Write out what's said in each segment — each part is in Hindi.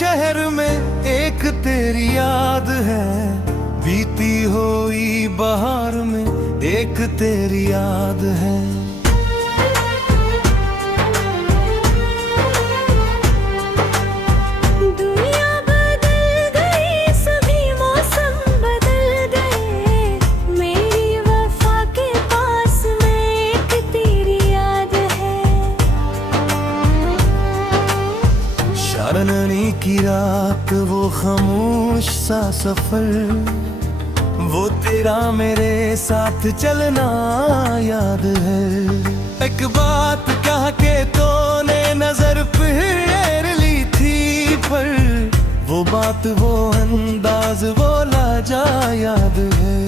शहर में एक तेरी याद है, बीती हुई बहार में एक तेरी याद है। दुनिया बदल गई, सभी मौसम बदल गए, मेरी वफा के पास में एक तेरी याद है। चांदनी की रात, वो खामोश सा सफर, वो तेरा मेरे साथ चलना याद है। एक बात कह के तूने नजर फेर ली थी, पर वो बात, वो अंदाज, वो लहजा याद है।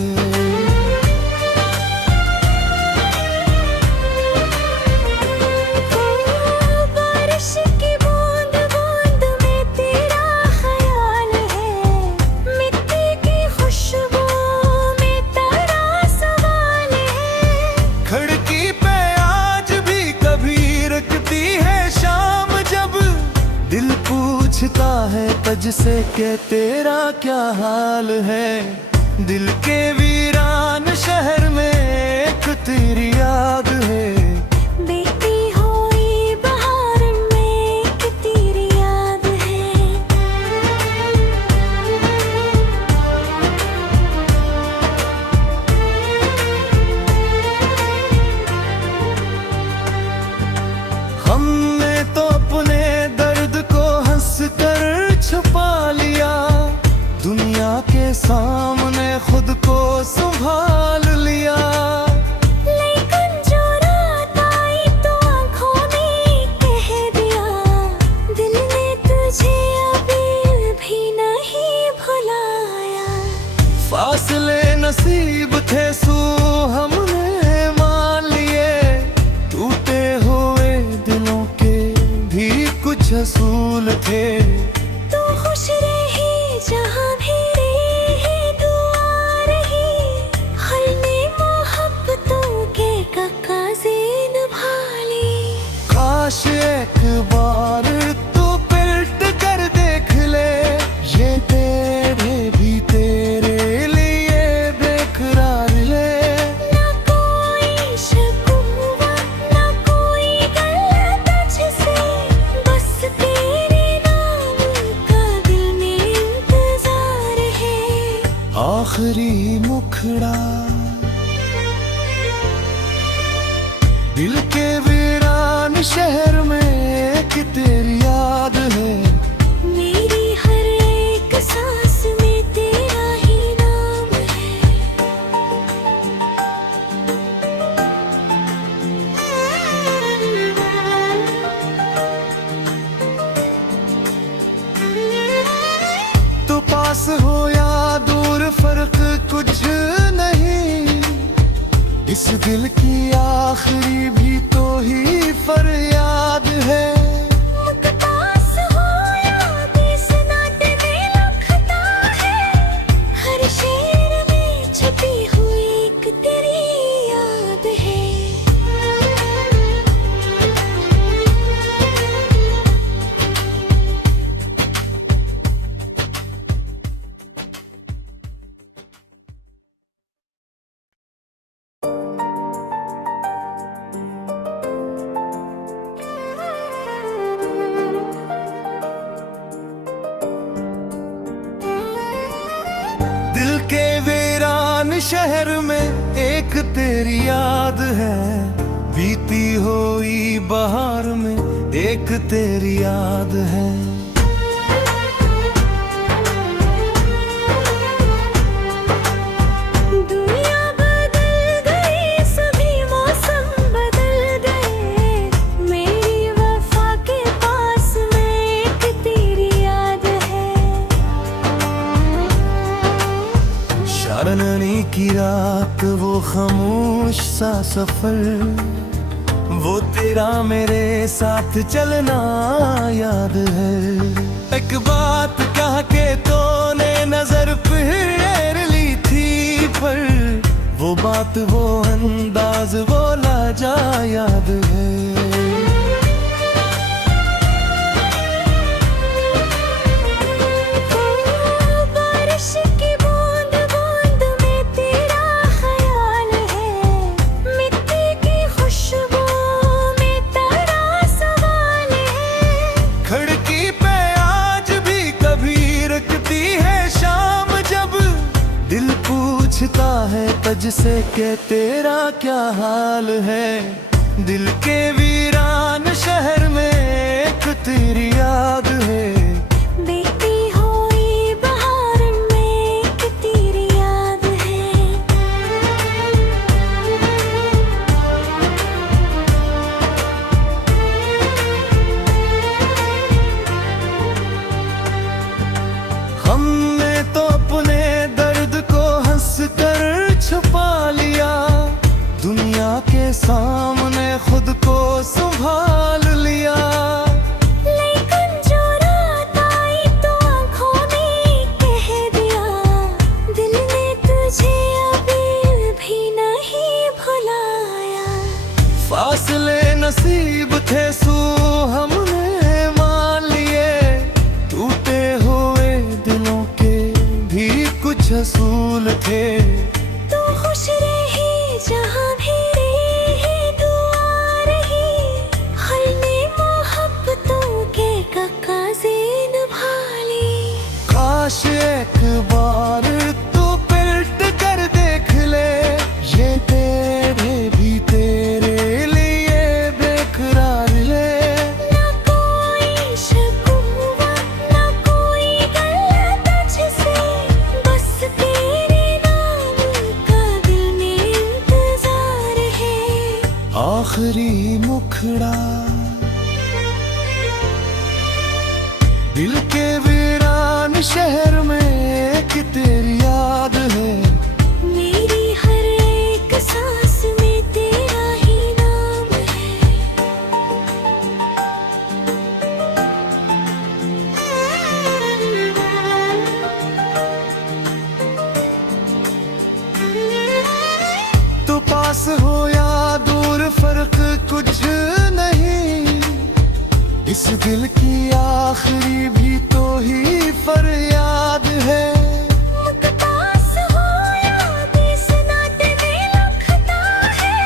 पूछता है तज से के तेरा क्या हाल है, दिल के वीरान शहर में एक तेरी याद है। बीती हुई बहार में एक तेरी याद है। हमने तो अपने दर्द को कर छुपा लिया, दुनिया के सामने खुद को संभाल लिया। लेकिन जो रात आई तो आँखों ने कह दिया, दिल ने तुझे अभी भी नहीं भुलाया। फासले नसीब थे, सू हमने मान लिए, टूटे हुए दिलों के भी कुछ असूल थे। तू खुश रही जहाँ भी रही, दुआ रही, हर ने मोहब्बतों के काज़े निभा ली। काश एक बार तू पलट कर देख ले, ये तेरे भी तेरे लिए बेकरार ले। ना कोई शिकवा, ना कोई गला तुझसे, बस तेरे नाम का दिल में इंतजार है। आखिरी मुखड़ा दिल के वीरान शहर में एक तेरी याद है। मेरी हर एक सांस में तेरा ही नाम है। तो पास हो या दूर फर्क कुछ नहीं, इस दिल की आखिरी भी तो ही फरियाद है। पास हो या देश नाते में लखता है, हर शेर में छुपी हुई एक तेरी याद है। दिल के वीरान शहर में एक तेरी याद है, बीती हुई बहार में एक तेरी याद है। दुनिया बदल गई, सभी मौसम बदल गए, मेरी वफा के पास में एक तेरी याद है। चांदनी की रात, वो खामोश सा सफर, वो तेरा मेरे साथ चलना याद है। एक बात कह के तूने नजर फेर ली थी, पर वो बात, वो अंदाज, वो लहजा याद है। है तज से के तेरा क्या हाल है। दिल के वीरान शहर में एक तेरी याद है। बीती हुई बहार में एक तेरी याद है। हमने तो अपने दर्द को हंस कर छुपा लिया, दुनिया के सामने खुद को संभाल लिया। लेकिन जो रात आई तो आँखों ने कह दिया, दिल ने तुझे अभी भी नहीं भुलाया। फासले नसीब थे सू हमने मान लिए, टूटे हुए दिलों के भी कुछ असूल थे। तू खुश रही जहाँ भी रही, दुआ रही हर ने मोहब्बतों के काज़े निभा ली। काश एक बार तू पलट कर देख ले, ये तेरे भी तेरे लिए बेकरार ले। ना कोई शिकवा ना कोई गला तुझसे, बस तेरे नाम का दिल में इंतजार है। आखिरी मुखड़ा दिल के वीरान शहर में एक तेरी याद है। मेरी हर एक सांस में तेरा ही नाम है। तू पास हो या दूर फर्क कुछ नहीं, इस दिल की आखिरी भी तो ही फरियाद है। पास हो या बीस नाते में लिखता है,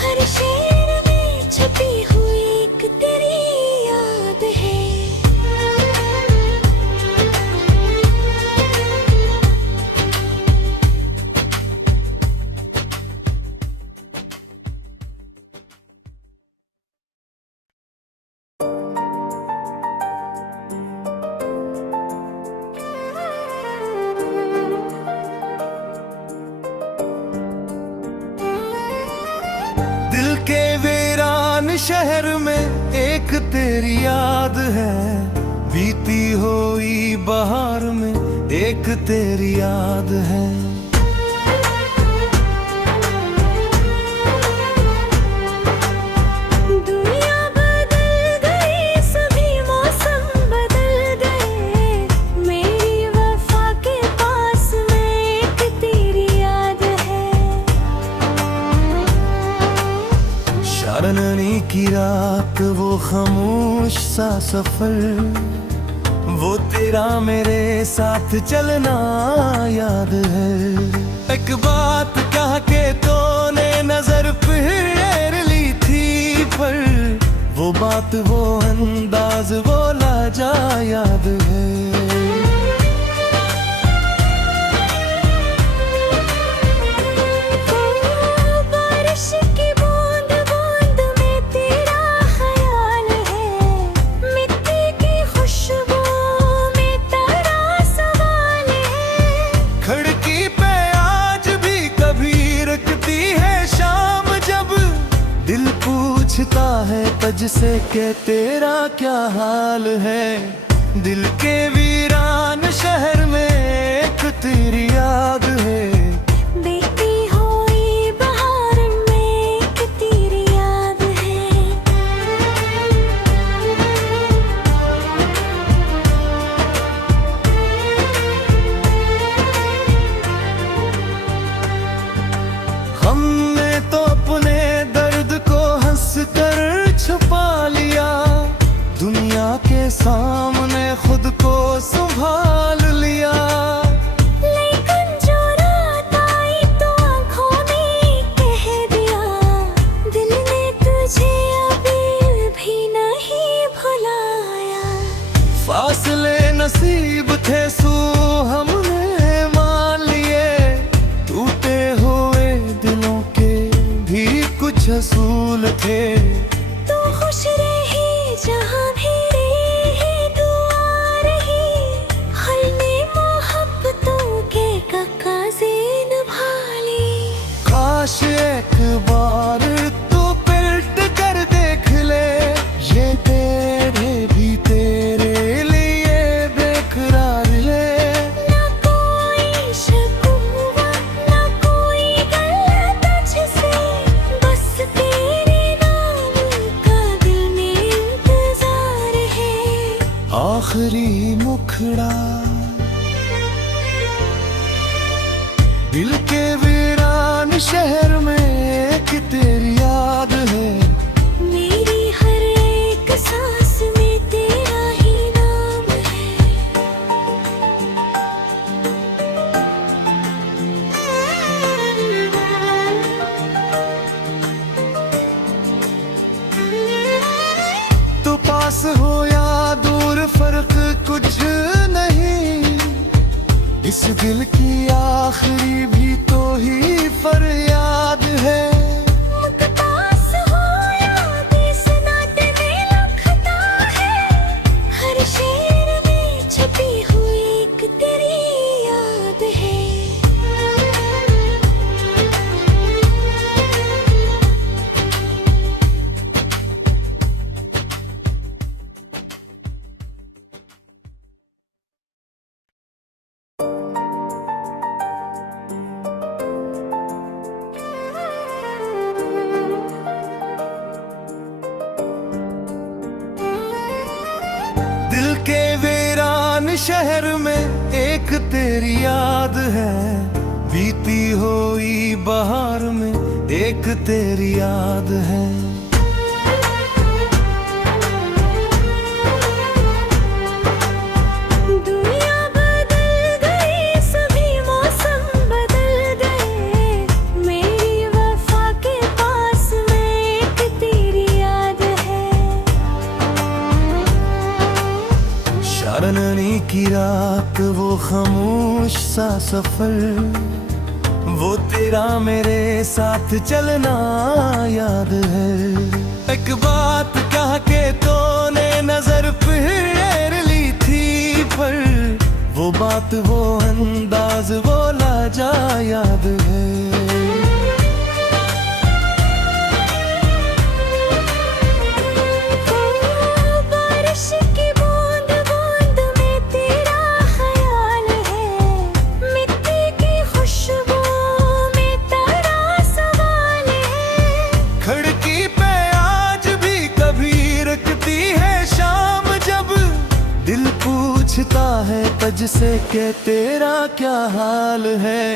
हर शेर में छुपी हुई एक तेरी याद है। दिल के वीरान शहर में एक तेरी याद है। बीती हुई बहार में एक तेरी याद है। दुनिया बदल गई, सभी मौसम बदल गए, मेरी वफा के पास में एक तेरी याद है। शारनी की रात वो खामोश सा सफर, वो तेरा मेरे साथ चलना याद है। एक बात कह के तूने नजर फेर ली थी, पर वो बात वो अंदाज वो लाजा याद है। बारिश की बूंद बूंद में तेरा ख्याल है, मिट्टी की खुशबू में तेरा सवाल है। खिड़की पे आज भी कभी रुकती है शाम, जब दिल पूछता है तज से के तेरा क्या हाल है। दिल के वीरान शहर में एक तेरी याद है। बीती हुई बहार में एक तेरी याद है। हमने तो अपने दर्द को हंस कर छुपा लिया, दुनिया के सामने खुद को संभाल लिया। लेकिन जो रात आई तो आँखों ने कह दिया, दिल ने तुझे अभी भी नहीं भुलाया। फासले नसीब थे सू हमने मान लिए, टूटे काश एक बार तू पलट कर देख ले, ये तेरे भी तेरे लिए बेकरार है। ना कोई शकवा ना कोई गला तुझसे, बस तेरे नाम का दिल में इंतजार है। आखिरी मुखड़ा दिल के वीरान शहर में एक तेरी याद है। मेरी हर एक सांस में तेरा ही नाम है। तो पास हो या दूर फर्क कुछ नहीं, इस दिल की आखिरी भी तो ही फरियाद है। पास हो या बीस नाटे में लखता है, हर शेर में छुपी हुई एक तेरी याद है। दिल के वीरान शहर में एक तेरी याद है, बीती हुई बहार में एक तेरी याद है। दुनिया बदल गई, सभी मौसम बदल गए, मेरी वफा के पास में एक तेरी याद है। शरननी की रात वो खामोश सा सफर, वो तेरा मेरे साथ चलना याद है। एक बात कह के तूने नजर फेर ली थी, पर वो बात वो अंदाज वो लाजा याद है। बारिश की बूंद बूंद में तेरा ख्याल है, मिट्टी की खुशबू में तेरा सवाल है। खिड़की पे आज भी कभी रखती है शाम, जब दिल पूछता है तज से कि तेरा क्या हाल है।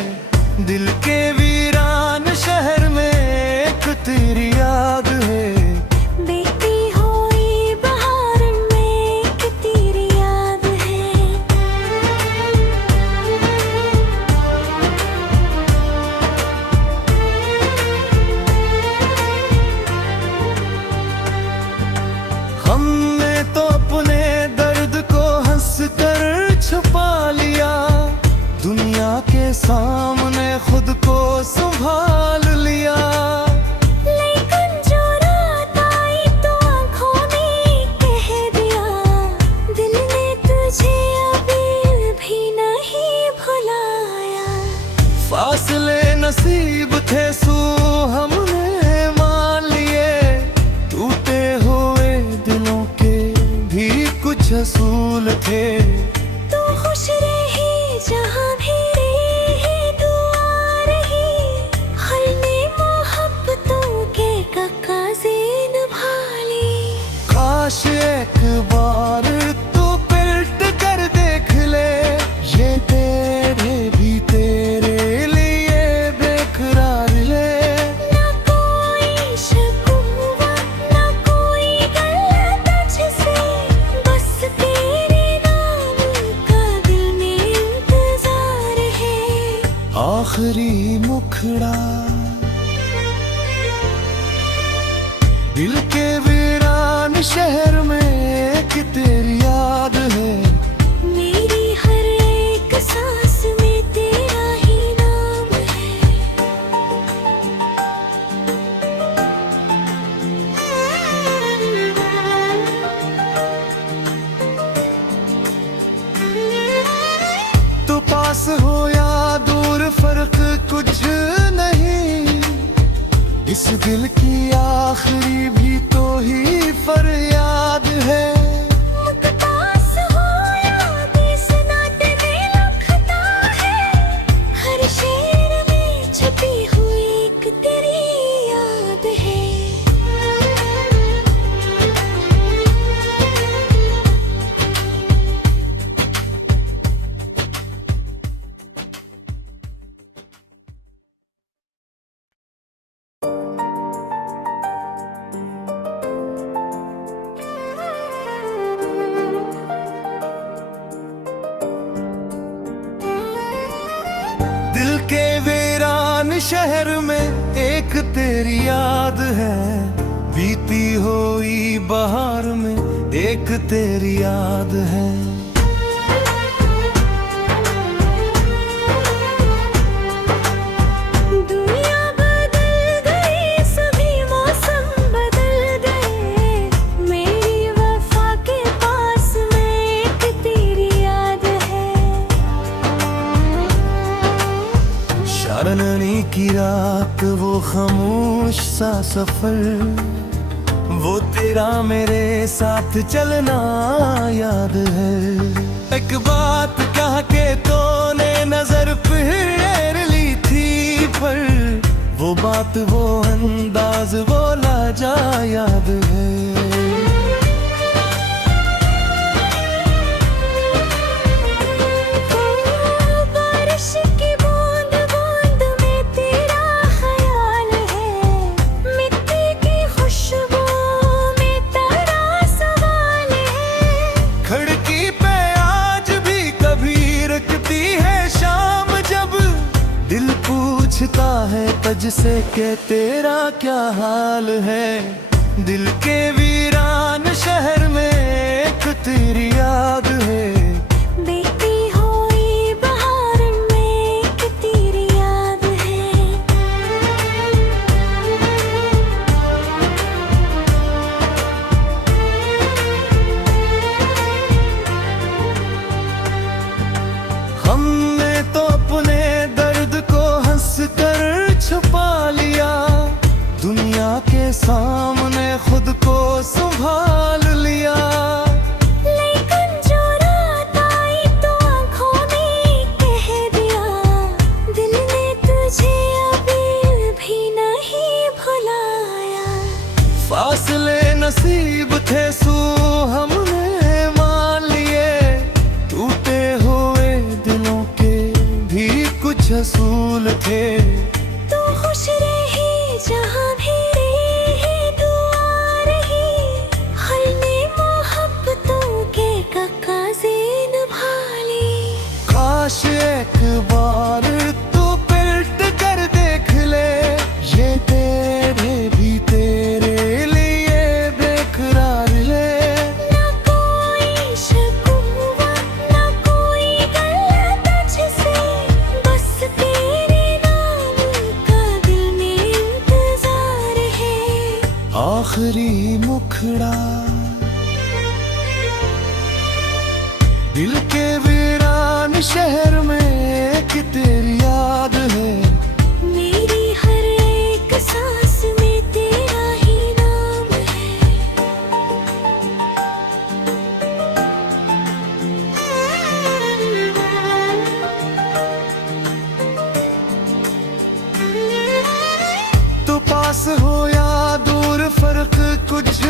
दिल के वीरान शहर में एक तेरी याद है, बीती हुई बहार में एक तेरी याद है। हमने तो अपने दर्द को हंस कर छुपा लिया, दुनिया के सामने खुद को संभाल लिया। लेकिन जो रात आई तो आँखों ने कह दिया, दिल ने तुझे अभी भी नहीं भुलाया। फासले नसीब थे सू हमने मान लिए, टूटे हुए दिलों के भी कुछ असूल थे। तू खुश रही जहाँ भी रही, दुआ रही हर ने मोहब्बतों के काज़े निभा ली। काश एक बार तू पलट कर देख ले, ये तेरे भी तेरे लिए बेकरार है। ना कोई शकवा ना कोई गला तुझसे, बस तेरे नाम का दिल में इंतजार है। आखिरी मुखड़ा दिल के वीरान शहर में एक तेरी याद है। मेरी हर एक सांस में तेरा ही नाम है। तो पास हो या दूर फर्क कुछ नहीं, इस दिल की आखिरी भी तो ही फरियाद है। पास हो याद इस नाते में लखता है, हर शेर में छपी हुई एक तेरी याद है। दिल के वीरान शहर में एक तेरी याद है, बीती हुई बहार में एक तेरी याद है। दुनिया बदल गई, सभी मौसम बदल गए, मेरी वफा के पास में एक तेरी याद है। शारननी की रात वो खामोश सा सफर, वो तेरा मेरे साथ चलना याद है। एक बात कह के तूने नजर फेर ली थी, पर वो बात वो अंदाज वो लाजा याद है। बारिश की बूंद बूंद में तेरा ख्याल है, मिट्टी की खुशबू में तेरा सवाल है। खिड़की पे आज भी कभी रखती है शाम, जब दिल पूछता है तुझसे के तेरा क्या हाल है। दिल के वीरान शहर में एक तेरी याद है, बीती हुई बहार में एक तेरी याद है। हमने तो अपने दर्द को हंस कर छुपा लिया, दुनिया के सामने खुद को संभाल लिया। लेकिन जो रात आई तो आँखों ने कह दिया, दिल ने तुझे अभी भी नहीं भुलाया। फासले नसीब थे सू हमने मान लिए, टूटे हुए दिलों के भी कुछ असूल थे। तू खुश रही जहाँ भी रही, दुआ रही हर ने मोहब्बतों के काज़े निभा ली। काश एक बार तू पलट कर देख ले, ये तेरे भी तेरे लिए बेकरार ले। ना कोई शिकवा, ना कोई गला तुझसे, बस तेरे नाम का दिल में इंतजार है। आखिरी मुखड़ा दिल के वीरान शहर में एक तेरी याद है, मेरी हर एक सांस में तेरा ही नाम है। तू पास हो या दूर फर्क कुछ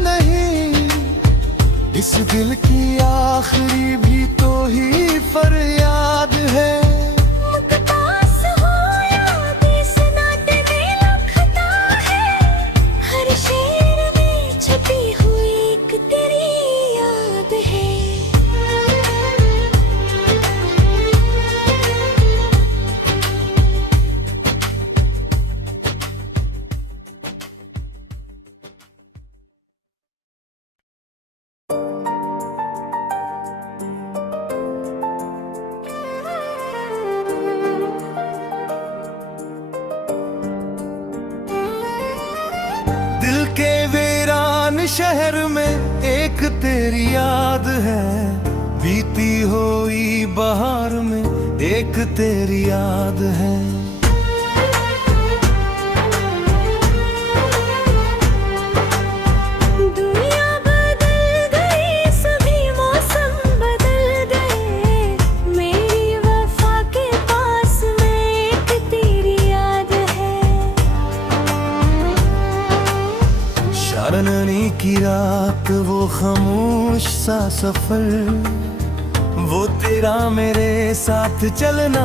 नहीं, इस दिल की आखिरी भी तो ही फरियाद है। पास हो याद इस नाते में लखता है, हर शेर में छपी हुई एक तेरी याद है। शहर में एक तेरी याद है, बीती हुई बहार में एक तेरी याद है। सा सफर, वो तेरा मेरे साथ चलना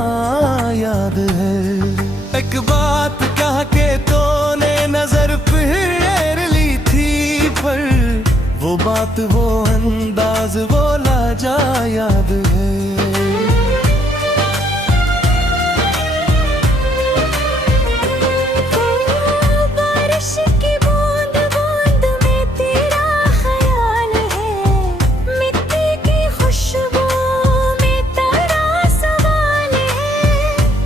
याद है। एक बात कह के तूने नजर फेर ली थी, पर वो बात वो अंदाज वो लाजा याद है। बारिश की बूंद बूंद में तेरा ख्याल है, मिट्टी की खुशबू में तेरा सवाल है।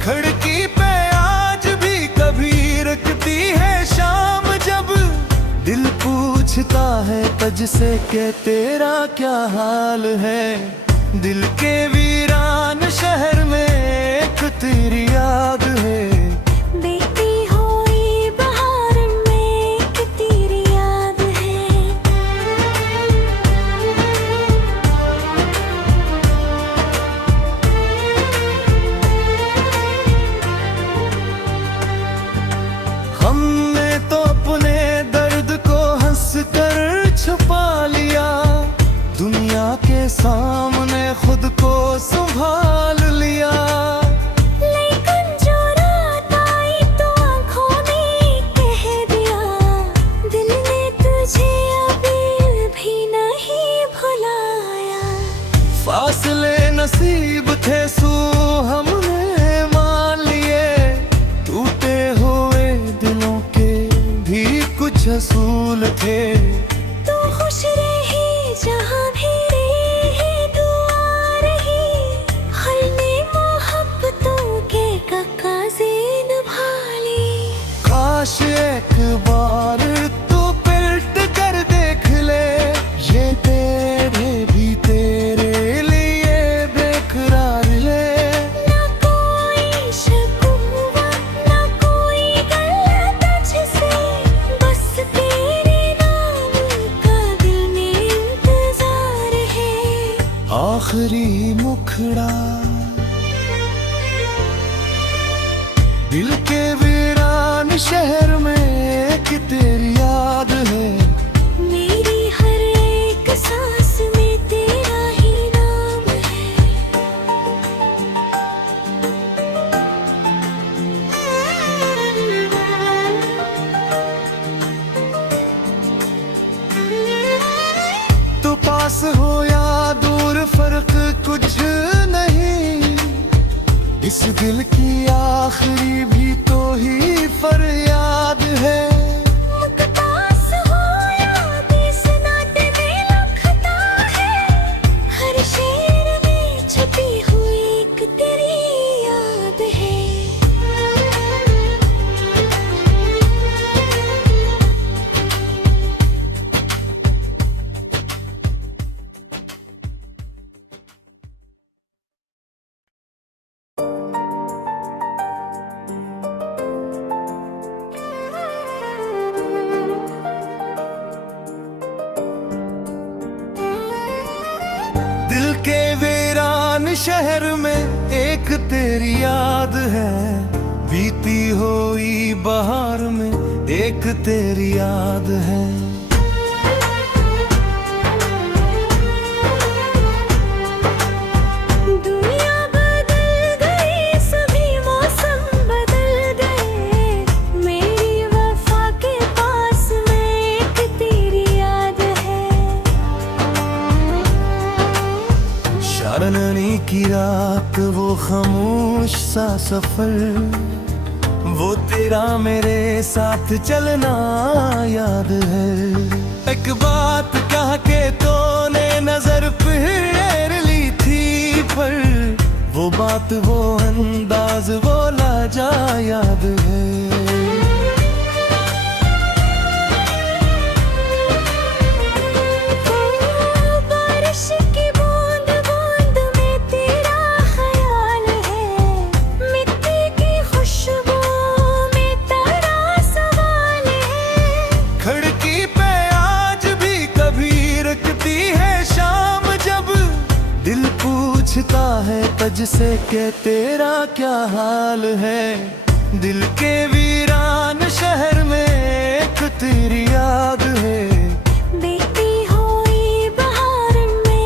खिड़की पे आज भी कभी रखती है शाम, जब दिल पूछता है तुझसे के तेरा क्या हाल है। दिल के वीरान शहर में एक तेरी याद है, बीती हुई बहार में एक तेरी याद है। हमने तो अपने दर्द को हंस कर छुपा लिया, दुनिया के सामने खुद को संभाल लिया। लेकिन जो रात आई तो आँखों ने कह दिया, दिल ने तुझे अभी भी नहीं भुलाया। फासले नसीब थे सू हमने मान लिए, टूटे हुए दिलों के भी कुछ असूल थे। तू खुश रही जहाँ भी रही दुआ रही, हर ने मोहब्बतों के काज़े निभा ली। काश एक बार तू पलट कर देख ले, ये तेरे भी तेरे लिए बेकरार ले। ना कोई शिकवा ना कोई गला तुझसे, बस तेरे नाम का दिल में इंतजार है। आखिरी मुखड़ा दिल के वीरान शहर में एक तेरी याद है। मेरी हर एक सांस में तेरा ही नाम है। तू पास हो या दूर फर्क कुछ नहीं, इस दिल की आखिरी भी तो ही फरियाद है। पास हो या इस नाते में लखता है, हर शेर में छुपी हुई एक तेरी याद है। दिल के वीरान शहर में एक तेरी याद है, बीती हुई बहार में एक तेरी याद है। दुनिया बदल गई, सभी मौसम बदल गए, मेरी वफा के पास में एक तेरी याद है। चांदनी की रात वो खामोश सा सफर, वो तेरा मेरे साथ चलना याद है। एक बात कह के तूने नजर फेर ली थी, पर वो बात वो अंदाज वो लाजा याद है। बारिश की बूंद बूंद में तेरा ख्याल है, मिट्टी की खुशबू में तेरा सवाल है। खिड़की पे आज भी कभी रखती है शाम, जब दिल पूछता है तुझसे के तेरा क्या हाल है। दिल के वीरान शहर में एक तेरी याद है, बीती हुई बहार में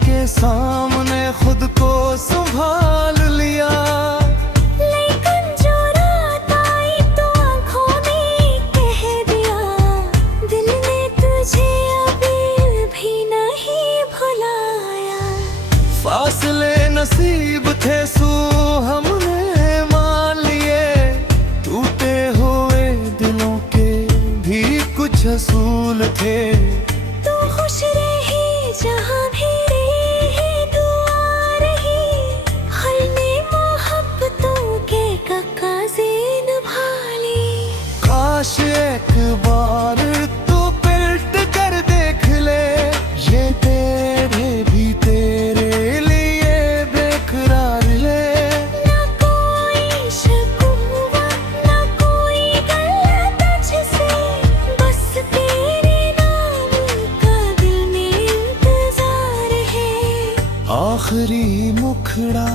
के सामने खुद को संभाल लिया। लेकिन जो रात आई तो आँखों ने कह दिया, दिल ने तुझे अभी भी नहीं भुलाया। फासले नसीब थे सू हमने मान लिए, टूटे हुए दिलों के भी कुछ असूल थे। तू खुश रही जहाँ भी रही, दुआ रही हर ने मोहब्बतों के काज़े निभा ली। काश एक बार तू पलट कर देख ले, ये तेरे भी तेरे लिए बेकरार ले। ना कोई शिकवा ना कोई गला तुझसे, बस तेरे नाम का दिल में इंतजार है। आखिरी मुखड़ा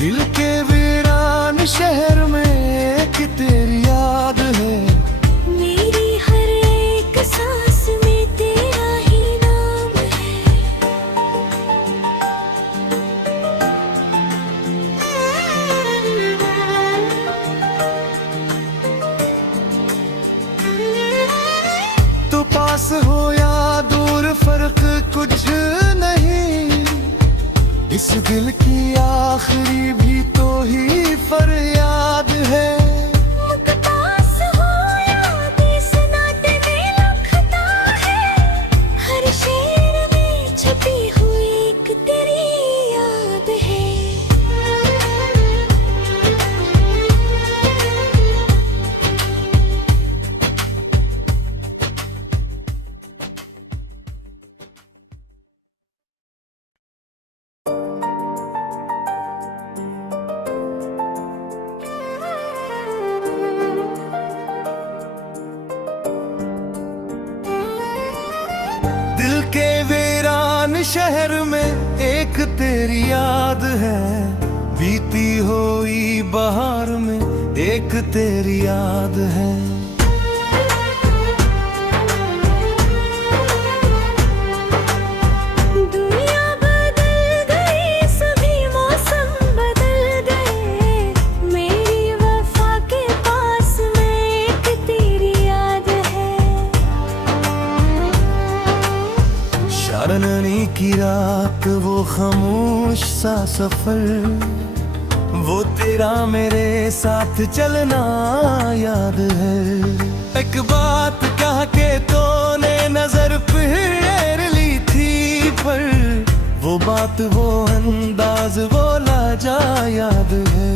दिल के वीरान शहर में एक तेरी याद है। मेरी हर एक सांस में तेरा ही नाम है। तू पास हो या दूर फर्क कुछ नहीं, इस दिल की आखिरी भी तो ही फरियाद है। पास हो या देश नाते में लखता है, हर शेर में छुपी हुई एक तेरी याद है। दिल के वीरान शहर में एक तेरी याद है, बीती हुई बहार में एक तेरी याद है। दुनिया बदल गई, सभी मौसम बदल गए, मेरी वफा के पास में एक तेरी याद है। चांदनी की रात वो खामोश सा सफर, वो तेरा मेरे साथ चलना याद है। एक बात कह के तूने नजर फेर ली थी, पर वो बात वो अंदाज वो लाजा याद है।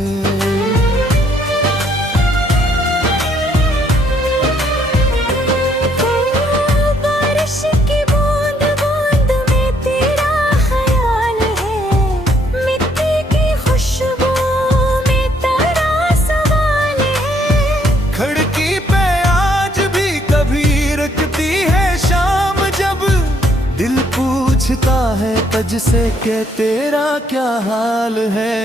बारिश की बूंद बूंद में तेरा ख्याल है, मिट्टी की खुशबू में तेरा सवाल है। खिड़की पे आज भी कभी रखती है शाम, जब दिल पूछता है तुझसे कि तेरा क्या हाल है।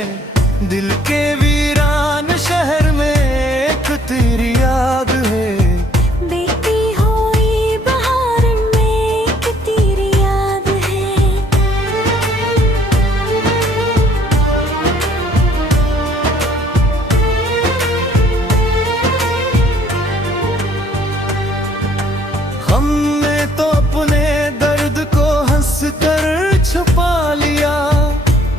दिल के वीरान शहर में एक तेरी याद है। बीती हुई बहार में एक तेरी याद है। हमने तो अपने दर्द को हंस कर छुपा लिया,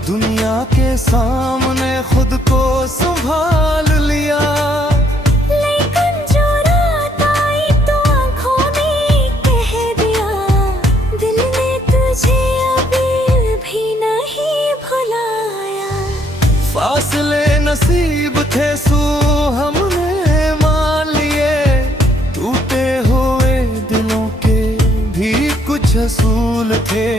दुनिया के सामने खुद को संभाल लिया। लेकिन जो रात आई तो आँखों ने कह दिया, दिल ने तुझे अभी भी नहीं भुलाया। फासले नसीब थे सू हमने मान लिए, टूटे हुए दिलों के भी कुछ असूल थे।